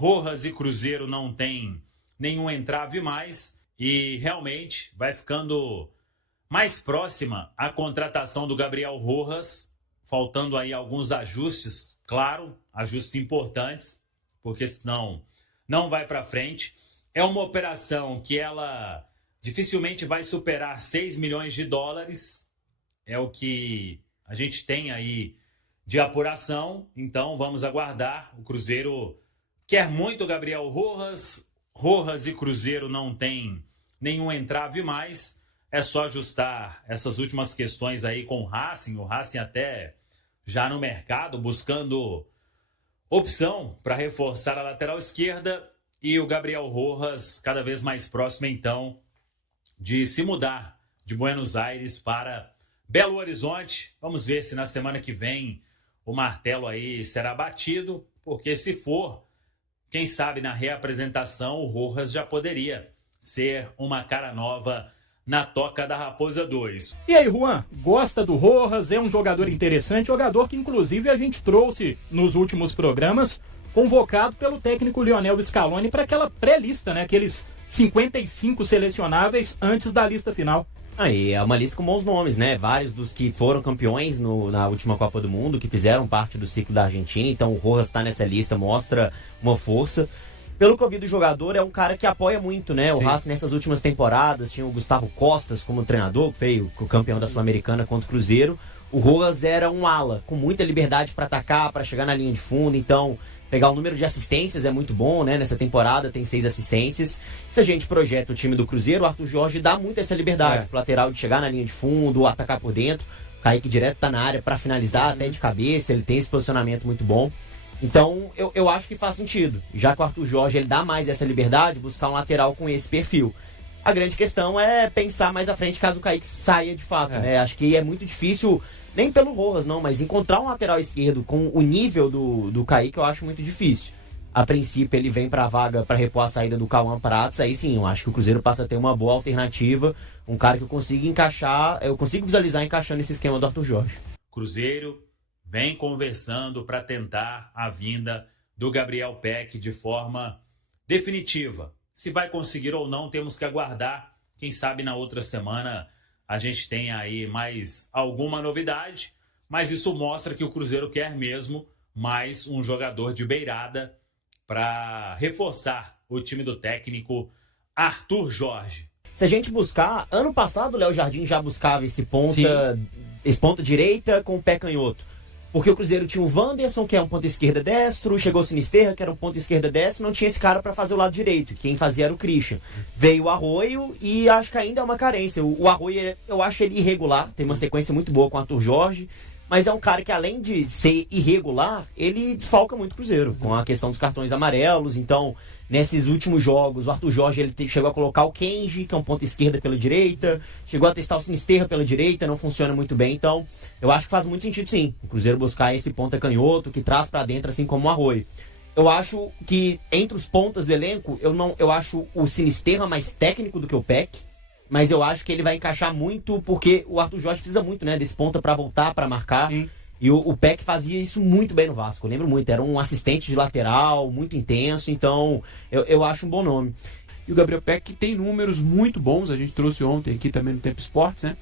Rojas e Cruzeiro não tem nenhum entrave mais e realmente vai ficando mais próxima a contratação do Gabriel Rojas, faltando aí alguns ajustes, claro, ajustes importantes, porque senão não vai para frente. É uma operação que ela dificilmente vai superar 6 milhões de dólares, é o que a gente tem aí de apuração, então vamos aguardar. O Cruzeiro quer muito o Gabriel Rojas, Rojas e Cruzeiro não tem nenhum entrave mais, é só ajustar essas últimas questões aí com o Racing até já no mercado, buscando opção para reforçar a lateral esquerda, e o Gabriel Rojas cada vez mais próximo, então, de se mudar de Buenos Aires para Belo Horizonte. Vamos ver se na semana que vem o martelo aí será batido, porque se for, quem sabe na reapresentação o Rojas já poderia ser uma cara nova na Toca da Raposa 2. E aí, Juan, gosta do Rojas? É um jogador interessante, jogador que inclusive a gente trouxe nos últimos programas, convocado pelo técnico Lionel Scaloni para aquela pré-lista, né? Aqueles 55 selecionáveis antes da lista final. Aí é uma lista com bons nomes, né? Vários dos que foram campeões na última Copa do Mundo, que fizeram parte do ciclo da Argentina. Então o Rojas está nessa lista, mostra uma força. Pelo que eu vi do jogador, é um cara que apoia muito, né? O Racing nessas últimas temporadas tinha o Gustavo Costas como treinador, que foi o campeão da Sul-Americana contra o Cruzeiro. O Rojas era um ala, com muita liberdade para atacar, para chegar na linha de fundo. Então, pegar o número de assistências é muito bom, né? Nessa temporada tem 6 assistências. Se a gente projeta o time do Cruzeiro, o Arthur Jorge dá muito essa liberdade pro lateral de chegar na linha de fundo, atacar por dentro. O Kaique direto tá na área para finalizar até de cabeça, ele tem esse posicionamento muito bom. Então, eu acho que faz sentido. Já que o Arthur Jorge ele dá mais essa liberdade, buscar um lateral com esse perfil. A grande questão é pensar mais à frente caso o Kaique saia de fato, né? Acho que é muito difícil, nem pelo Rojas não, mas encontrar um lateral esquerdo com o nível do Kaique eu acho muito difícil. A princípio ele vem para a vaga para repor a saída do Cauã Prats, aí sim, eu acho que o Cruzeiro passa a ter uma boa alternativa, um cara que eu consigo visualizar encaixando esse esquema do Arthur Jorge. Cruzeiro vem conversando para tentar a vinda do Gabriel Peck de forma definitiva. Se vai conseguir ou não, temos que aguardar. Quem sabe na outra semana a gente tem aí mais alguma novidade, mas isso mostra que o Cruzeiro quer mesmo mais um jogador de beirada para reforçar o time do técnico Arthur Jorge. Se a gente buscar, ano passado o Léo Jardim já buscava esse ponta direita com o pé canhoto. Porque o Cruzeiro tinha o Wanderson, que é um ponta esquerda destro, chegou o Sinisterra, que era um ponta esquerda destro, não tinha esse cara para fazer o lado direito, quem fazia era o Christian. Veio o Arroio e acho que ainda é uma carência. O Arroio, eu acho ele irregular, tem uma sequência muito boa com o Arthur Jorge, mas é um cara que além de ser irregular, ele desfalca muito o Cruzeiro, com a questão dos cartões amarelos. Então, nesses últimos jogos, o Arthur Jorge ele chegou a colocar o Kenji, que é um ponta esquerda pela direita, chegou a testar o Sinisterra pela direita, não funciona muito bem. Então, eu acho que faz muito sentido sim, o Cruzeiro buscar esse ponta canhoto, que traz pra dentro, assim como o Arroio. Eu acho que entre os pontas do elenco, eu acho o Sinisterra mais técnico do que o Peck, mas eu acho que ele vai encaixar muito, porque o Arthur Jorge precisa muito, né, desse ponta pra voltar, pra marcar. Sim. E o Peck fazia isso muito bem no Vasco, eu lembro muito. Era um assistente de lateral, muito intenso, então eu acho um bom nome. E o Gabriel Peck tem números muito bons, a gente trouxe ontem aqui também no Tempo Esportes, né?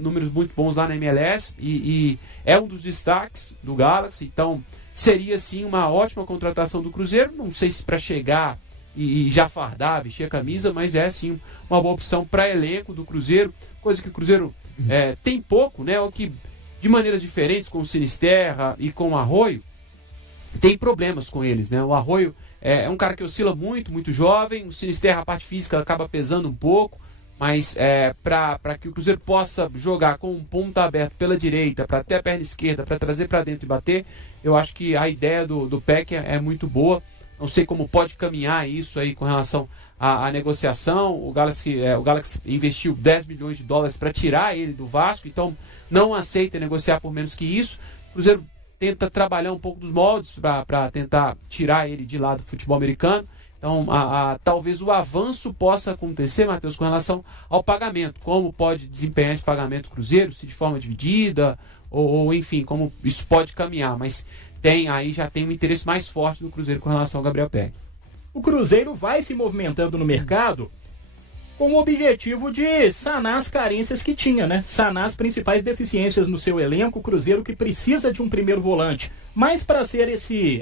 Números muito bons lá na MLS e é um dos destaques do Galaxy, então seria sim uma ótima contratação do Cruzeiro, não sei se para chegar e já fardar, vestir a camisa, mas é sim uma boa opção para elenco do Cruzeiro, coisa que o Cruzeiro tem pouco, né? O que de maneiras diferentes com o Sinisterra e com o Arroio, tem problemas com eles, né? O Arroio é um cara que oscila muito, muito jovem, o Sinisterra, a parte física acaba pesando um pouco, mas para que o Cruzeiro possa jogar com um ponta aberto pela direita, para ter a perna esquerda, para trazer para dentro e bater, eu acho que a ideia do Peck é muito boa. Não sei como pode caminhar isso aí com relação à negociação. O Galaxy investiu 10 milhões de dólares para tirar ele do Vasco, então não aceita negociar por menos que isso. O Cruzeiro tenta trabalhar um pouco dos moldes para tentar tirar ele de lá do futebol americano. Então, talvez o avanço possa acontecer, Matheus, com relação ao pagamento. Como pode desempenhar esse pagamento do Cruzeiro, se de forma dividida, ou enfim, como isso pode caminhar. Mas já tem um interesse mais forte do Cruzeiro com relação ao Gabriel Peck. o Cruzeiro vai se movimentando no mercado com o objetivo de sanar as carências que tinha, né? Sanar as principais deficiências no seu elenco. O Cruzeiro que precisa de um primeiro volante, mas para ser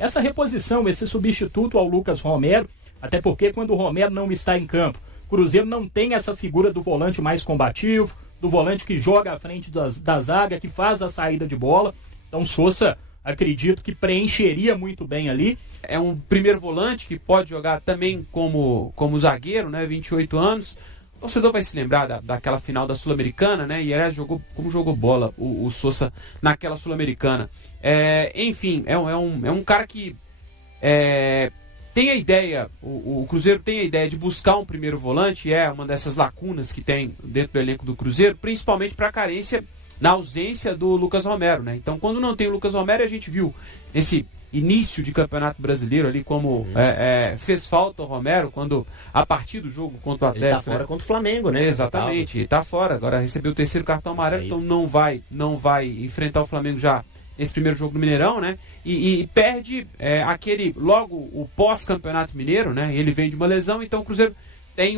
essa reposição, esse substituto ao Lucas Romero, até porque quando o Romero não está em campo, o Cruzeiro não tem essa figura do volante mais combativo, do volante que joga à frente da zaga, que faz a saída de bola. Então Sousa, acredito que preencheria muito bem ali. É um primeiro volante que pode jogar também como zagueiro, né? 28 anos. O torcedor vai se lembrar daquela final da Sul-Americana, né? E jogou bola o Sousa naquela Sul-Americana. Enfim, é um cara que tem a ideia, o Cruzeiro tem a ideia de buscar um primeiro volante, é uma dessas lacunas que tem dentro do elenco do Cruzeiro, principalmente para a carência na ausência do Lucas Romero, né? Então, quando não tem o Lucas Romero, a gente viu esse início de Campeonato Brasileiro ali como fez falta o Romero quando a partir do jogo contra o Atlético. Ele tá fora contra o Flamengo, né? Exatamente, ele tá fora, agora recebeu o terceiro cartão amarelo, então não vai enfrentar o Flamengo já nesse primeiro jogo do Mineirão, né? E perde logo o pós-Campeonato Mineiro, né? Ele vem de uma lesão, então o Cruzeiro tem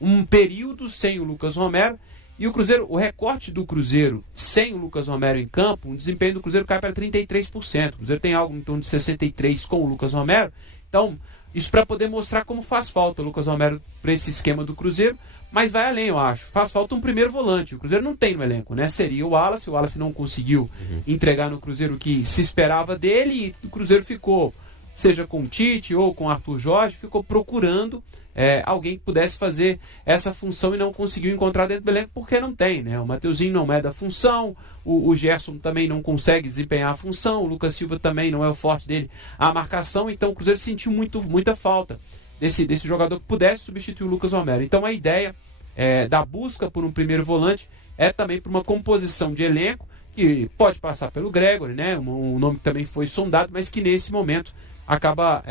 um período sem o Lucas Romero. E o recorte do Cruzeiro sem o Lucas Romero em campo, o desempenho do Cruzeiro cai para 33%. O Cruzeiro tem algo em torno de 63% com o Lucas Romero. Então, isso para poder mostrar como faz falta o Lucas Romero para esse esquema do Cruzeiro. Mas vai além, eu acho. Faz falta um primeiro volante. O Cruzeiro não tem no elenco, né? Seria o Wallace. O Wallace não conseguiu entregar no Cruzeiro o que se esperava dele. E o Cruzeiro ficou, seja com o Tite ou com o Arthur Jorge, ficou procurando alguém que pudesse fazer essa função e não conseguiu encontrar dentro do elenco porque não tem, né? O Mateuzinho não é da função, o Gerson também não consegue desempenhar a função, o Lucas Silva também não é o forte dele a marcação, então o Cruzeiro sentiu muita falta desse jogador que pudesse substituir o Lucas Romero. Então a ideia da busca por um primeiro volante é também por uma composição de elenco que pode passar pelo Gregory, né? Um nome que também foi sondado, mas que nesse momento acaba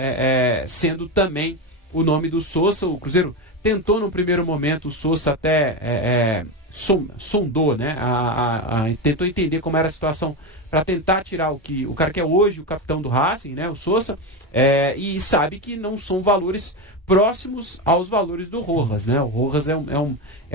sendo também o nome do Sousa. O Cruzeiro tentou no primeiro momento, o Sousa até sondou, né? Tentou entender como era a situação para tentar tirar o cara que é hoje o capitão do Racing, né? O Sousa, e sabe que não são valores próximos aos valores do Rojas, né? O Rojas é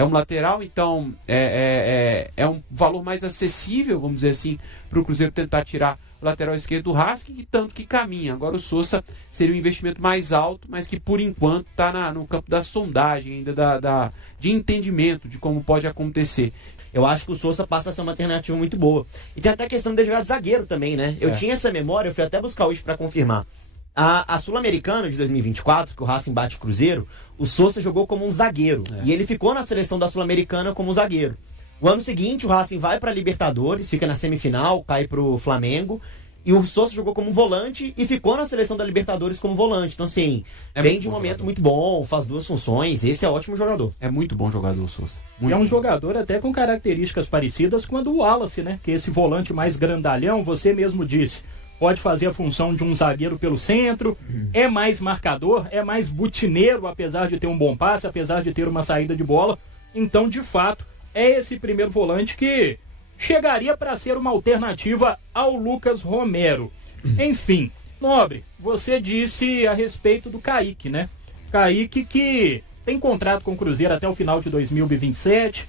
um lateral, então é um valor mais acessível, vamos dizer assim, para o Cruzeiro tentar tirar o lateral esquerdo do Racing, que tanto que caminha. Agora o Sousa seria um investimento mais alto, mas que por enquanto está no campo da sondagem, ainda de entendimento de como pode acontecer. Eu acho que o Sousa passa a ser uma alternativa muito boa. E tem até a questão de jogar de zagueiro também, né? Eu tinha essa memória, eu fui até buscar hoje para confirmar. A Sul-Americana de 2024, que o Racing bate o Cruzeiro, o Sousa jogou como um zagueiro. E ele ficou na seleção da Sul-Americana como zagueiro. O ano seguinte, o Racing vai para a Libertadores, fica na semifinal, cai para o Flamengo. E o Sousa jogou como volante e ficou na seleção da Libertadores como volante. Então, assim, vem de um momento jogador. Muito bom, faz duas funções. Esse é ótimo jogador. É muito bom jogador o Sousa. E é um jogador até com características parecidas com a do Wallace, né? Que é esse volante mais grandalhão, você mesmo disse. Pode fazer a função de um zagueiro pelo centro, é mais marcador, é mais butineiro, apesar de ter um bom passe, apesar de ter uma saída de bola. Então, de fato, é esse primeiro volante que chegaria para ser uma alternativa ao Lucas Romero. Enfim, Nobre, você disse a respeito do Kaique, né? Kaique que tem contrato com o Cruzeiro até o final de 2027.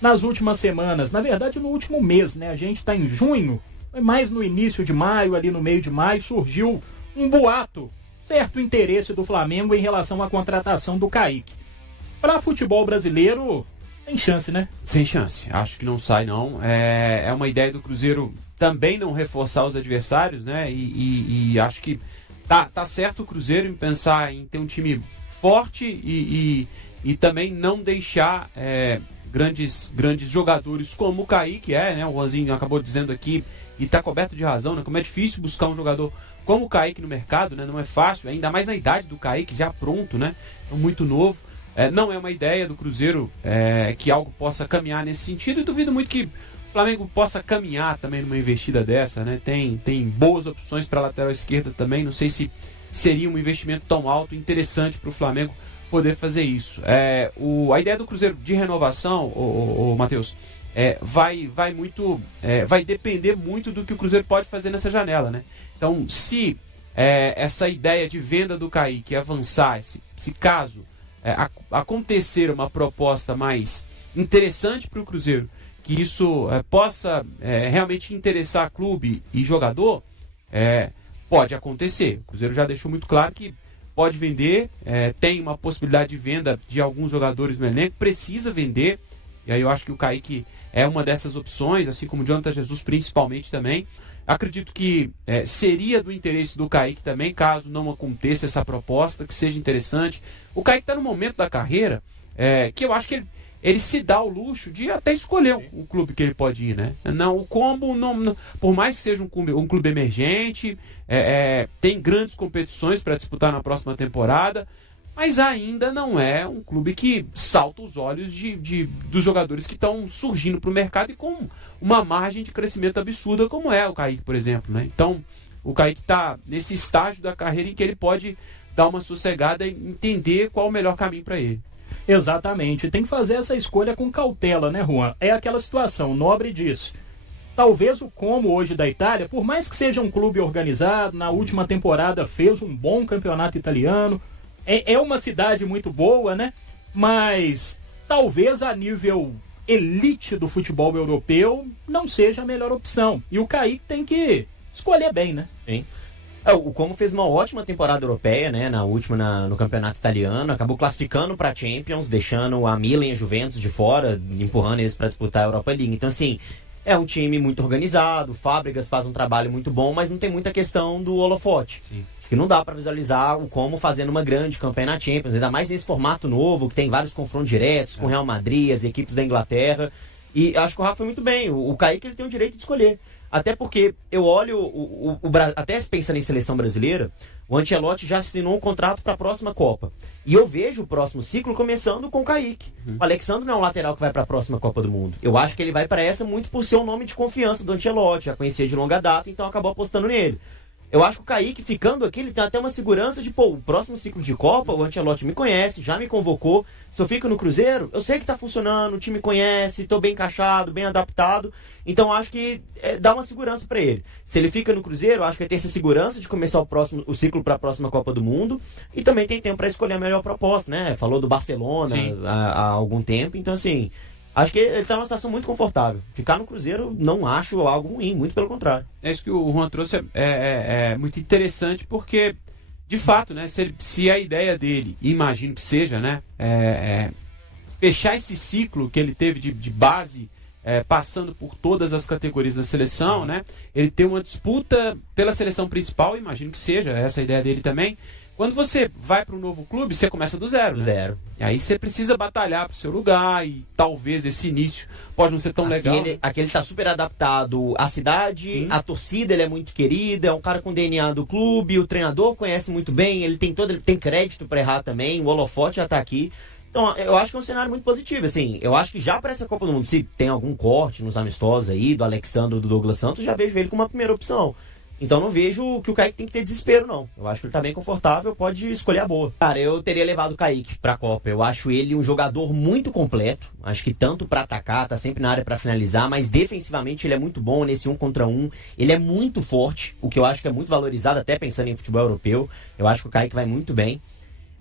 Nas últimas semanas, na verdade no último mês, né? A gente está em junho, mas no início de maio, ali no meio de maio, surgiu um boato, certo interesse do Flamengo em relação à contratação do Kaique. Para futebol brasileiro, sem chance, né? Sem chance, acho que não sai não. É uma ideia do Cruzeiro também não reforçar os adversários, né? E acho que tá certo o Cruzeiro em pensar em ter um time forte e também não deixar grandes jogadores como o Kaique né? O Juanzinho acabou dizendo aqui e tá coberto de razão, né? Como é difícil buscar um jogador como o Kaique no mercado, né? Não é fácil, ainda mais na idade do Kaique, já pronto, né? Então, muito novo. Não é uma ideia do Cruzeiro que algo possa caminhar nesse sentido, e duvido muito que o Flamengo possa caminhar também numa investida dessa, né? Tem boas opções para a lateral esquerda também, não sei se seria um investimento tão alto, interessante para o Flamengo poder fazer isso. A ideia do Cruzeiro de renovação, o Matheus, vai depender muito do que o Cruzeiro pode fazer nessa janela, né? Então, se essa ideia de venda do Kaique avançar, se caso acontecer uma proposta mais interessante para o Cruzeiro, que isso possa realmente interessar clube e jogador, pode acontecer. O Cruzeiro já deixou muito claro que pode vender, tem uma possibilidade de venda de alguns jogadores no elenco, precisa vender, e aí eu acho que o Kaique é uma dessas opções, assim como o Jonathan Jesus principalmente também. Acredito que seria do interesse do Kaique também, caso não aconteça essa proposta, que seja interessante. O Kaique está no momento da carreira que eu acho que ele se dá o luxo de até escolher o clube que ele pode ir, né? Não, o Combo, não, por mais que seja um clube emergente, tem grandes competições para disputar na próxima temporada, mas ainda não é um clube que salta os olhos dos jogadores que estão surgindo para o mercado e com uma margem de crescimento absurda, como é o Kaique, por exemplo, né? Então, o Kaique está nesse estágio da carreira em que ele pode dar uma sossegada e entender qual o melhor caminho para ele. Exatamente, tem que fazer essa escolha com cautela, né, Juan? É aquela situação, o Nobre diz. Talvez o Como hoje da Itália, por mais que seja um clube organizado, na última temporada fez um bom campeonato italiano, é uma cidade muito boa, né? Mas talvez a nível elite do futebol europeu não seja a melhor opção. E o Kaique tem que escolher bem, né? Sim. O Como fez uma ótima temporada europeia, né? Na última no campeonato italiano, acabou classificando para a Champions, deixando a Milan e a Juventus de fora, empurrando eles para disputar a Europa League. Então, assim, é um time muito organizado, o Fábricas faz um trabalho muito bom, mas não tem muita questão do holofote. Sim. Que não dá para visualizar o Como fazendo uma grande campanha na Champions, ainda mais nesse formato novo, que tem vários confrontos diretos com o Real Madrid, as equipes da Inglaterra. E acho que o Rafa foi muito bem. O Kaique ele tem o direito de escolher. Até porque eu olho, até pensando em seleção brasileira, o Ancelotti já assinou um contrato para a próxima Copa. E eu vejo o próximo ciclo começando com o Kaique. O Alexandre não é um lateral que vai para a próxima Copa do Mundo. Eu acho que ele vai para essa muito por ser um nome de confiança do Ancelotti, já conhecia de longa data, então acabou apostando nele. Eu acho que o Kaique ficando aqui, ele tem até uma segurança de, o próximo ciclo de Copa, o Ancelotti me conhece, já me convocou. Se eu fico no Cruzeiro, eu sei que tá funcionando, o time conhece, tô bem encaixado, bem adaptado. Então acho que dá uma segurança para ele. Se ele fica no Cruzeiro, eu acho que ele tem essa segurança de começar o ciclo para a próxima Copa do Mundo. E também tem tempo para escolher a melhor proposta, né? Falou do Barcelona há algum tempo, então assim... Acho que ele está numa situação muito confortável. Ficar no Cruzeiro não acho algo ruim, muito pelo contrário. É isso que o Juan trouxe, é muito interessante porque, de fato, né, se a ideia dele, imagino que seja, né, fechar esse ciclo que ele teve de base, passando por todas as categorias da seleção, né, ele tem uma disputa pela seleção principal, imagino que seja, essa a ideia dele também. Quando você vai para um novo clube, você começa do zero. Né? Zero. E aí você precisa batalhar para o seu lugar e talvez esse início pode não ser tão legal. Aqui ele está super adaptado à cidade, sim. A torcida ele é muito querida, é um cara com DNA do clube, o treinador conhece muito bem, ele tem crédito para errar também, o holofote já está aqui. Então, eu acho que é um cenário muito positivo, assim, eu acho que já para essa Copa do Mundo, se tem algum corte nos amistosos aí, do Alexandre ou do Douglas Santos, já vejo ele como uma primeira opção. Então não vejo que o Kaique tem que ter desespero, não. Eu acho que ele tá bem confortável, pode escolher a boa. Cara, eu teria levado o Kaique pra Copa. Eu acho ele um jogador muito completo. Acho que tanto pra atacar, tá sempre na área pra finalizar, mas defensivamente ele é muito bom nesse 1 contra 1. Ele é muito forte, o que eu acho que é muito valorizado, até pensando em futebol europeu. Eu acho que o Kaique vai muito bem.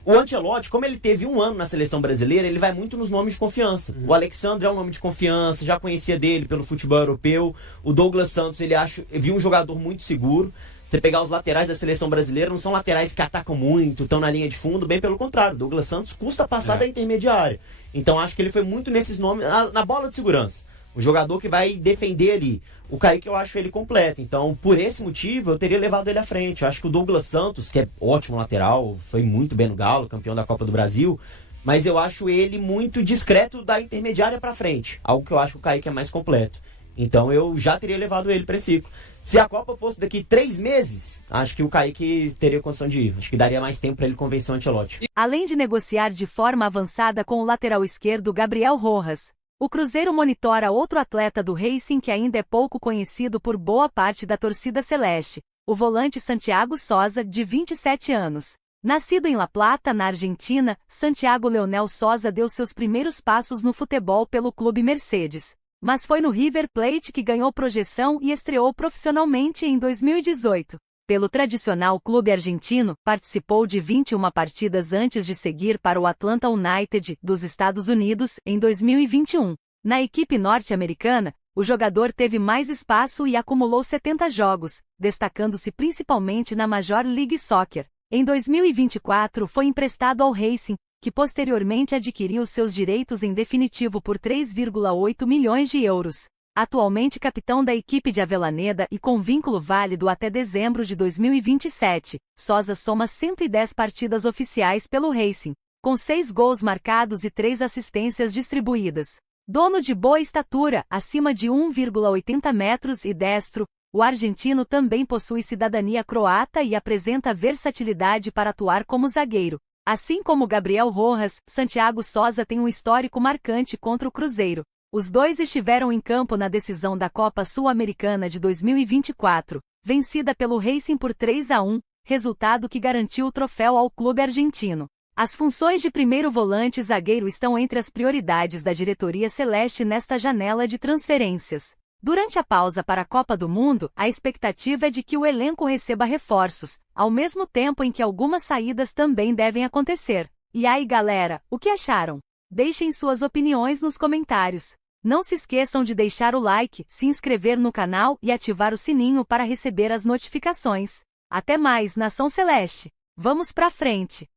O Ancelotti, como ele teve 1 ano na seleção brasileira, ele vai muito nos nomes de confiança. O Alexandre é um nome de confiança, já conhecia dele pelo futebol europeu. O Douglas Santos, ele viu um jogador muito seguro. Você pegar os laterais da seleção brasileira, não são laterais que atacam muito, estão na linha de fundo, bem pelo contrário. O Douglas Santos custa passar da intermediária. Então acho que ele foi muito nesses nomes, na bola de segurança. O jogador que vai defender ali. O Kaique eu acho ele completo. Então, por esse motivo, eu teria levado ele à frente. Eu acho que o Douglas Santos, que é ótimo lateral, foi muito bem no Galo, campeão da Copa do Brasil, mas eu acho ele muito discreto da intermediária pra frente. Algo que eu acho que o Kaique é mais completo. Então, eu já teria levado ele para esse ciclo. Se a Copa fosse daqui 3 meses, acho que o Kaique teria condição de ir. Acho que daria mais tempo para ele convencer o Ancelotti. Além de negociar de forma avançada com o lateral esquerdo Gabriel Rojas, o Cruzeiro monitora outro atleta do Racing que ainda é pouco conhecido por boa parte da torcida celeste, o volante Santiago Sosa, de 27 anos. Nascido em La Plata, na Argentina, Santiago Leonel Sosa deu seus primeiros passos no futebol pelo clube Mercedes. Mas foi no River Plate que ganhou projeção e estreou profissionalmente em 2018. Pelo tradicional clube argentino, participou de 21 partidas antes de seguir para o Atlanta United, dos Estados Unidos, em 2021. Na equipe norte-americana, o jogador teve mais espaço e acumulou 70 jogos, destacando-se principalmente na Major League Soccer. Em 2024 foi emprestado ao Racing, que posteriormente adquiriu seus direitos em definitivo por 3,8 milhões de euros. Atualmente capitão da equipe de Avellaneda e com vínculo válido até dezembro de 2027, Sosa soma 110 partidas oficiais pelo Racing, com 6 gols marcados e 3 assistências distribuídas. Dono de boa estatura, acima de 1,80 metros e destro, o argentino também possui cidadania croata e apresenta versatilidade para atuar como zagueiro. Assim como Gabriel Rojas, Santiago Sosa tem um histórico marcante contra o Cruzeiro. Os dois estiveram em campo na decisão da Copa Sul-Americana de 2024, vencida pelo Racing por 3-1, resultado que garantiu o troféu ao clube argentino. As funções de primeiro volante e zagueiro estão entre as prioridades da diretoria celeste nesta janela de transferências. Durante a pausa para a Copa do Mundo, a expectativa é de que o elenco receba reforços, ao mesmo tempo em que algumas saídas também devem acontecer. E aí, galera, o que acharam? Deixem suas opiniões nos comentários. Não se esqueçam de deixar o like, se inscrever no canal e ativar o sininho para receber as notificações. Até mais, Nação Celeste! Vamos pra frente!